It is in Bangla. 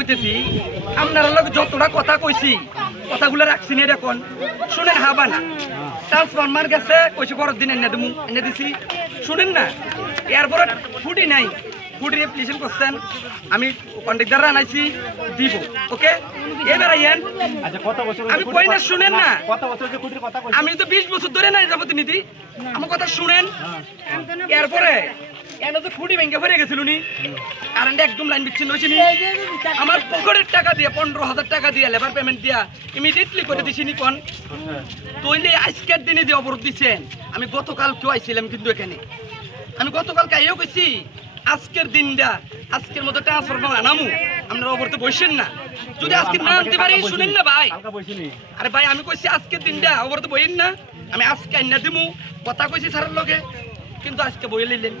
কইতেছি আপনারা লোক যতটা কথা কইছি কথাগুলো রাখছি না এখন শুনেন হাবা না ট্রান্সফরমার গেছে কইছি বড় দিন এনে দিছি শুনেন না এরপরে ফুটি নাই ফুটি অ্যাপ্লিকেশন করছেন আমি কন্ট্রাক্টর আনাইছি দিব ওকে এবার আইয়েন আচ্ছা কত বছর আমি কই না শুনেন না কত বছর যে খুঁটির কথা কইছি আমি তো 20 বছর ধরে নাই প্রতিনিধি আমার কথা শুনেন এরপরে এনে তো খুঁটি ভেঙে ভরে গেছিল নি কারেন্ট একদম লাইন বিচ্ছিন্ন হয়েছে নি আমার পকেটের টাকা দিয়ে 15,000 টাকা দিয়ে লেবার পেমেন্ট দিয়া ইমিডিয়েটলি করে দিছি নি কোন তইলে আজকের দিনে যে অবরোধ দিছেন আমি গতকাল কেউ আইছিলাম কিন্তু এখানে আমি গতকাল কাইও কইছি আজকের দিনটা আজকের মতো ট্রান্সফরমার আনামু আপনারা অবরোধে বসেন না যদি আজকে না আনতে পারি শুনেন না ভাই কালকা বইছিনি আরে ভাই আমি কইছি আজকের দিনটা অবরোধে বইন না আমি আজকে আইনা দিমু কথা কইছি স্যারের লগে কিন্তু আজকে বই লইলেন